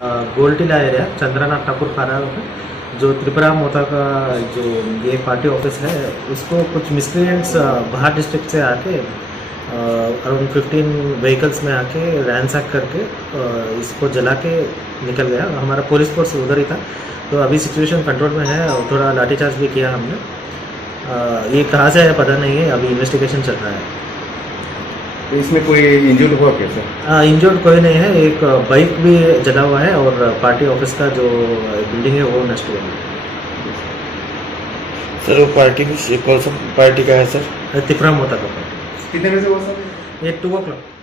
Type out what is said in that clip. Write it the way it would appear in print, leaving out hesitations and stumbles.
गोलटीला area Chandranath Thakur खाना में जो त्रिपुरा मोता का जो ये पार्टी ऑफिस है उसको कुछ मिसक्रिएंट्स बाहर डिस्ट्रिक्ट से आके अराउंड 15 व्हीकल्स में आके रैंसैक करके इसको जला के निकल गया। हमारा पुलिस फोर्स उधर ही था, तो अभी सिचुएशन कंट्रोल में है और थोड़ा लाठीचार्ज भी किया हमने। ये कहाँ से है पता नहीं है, अभी इन्वेस्टिगेशन चल रहा है। तो इसमें कोई इंजर्ड हुआ क्या सर? इंजर्ड कोई नहीं है, एक बाइक भी जला हुआ है और पार्टी ऑफिस का जो बिल्डिंग है वो नष्ट हुआ है। सर वो पार्टी भी कौन सा पार्टी का है सर? त्रिपुरा मोता का कितने बजे हुआ सर? ये 2 o'clock।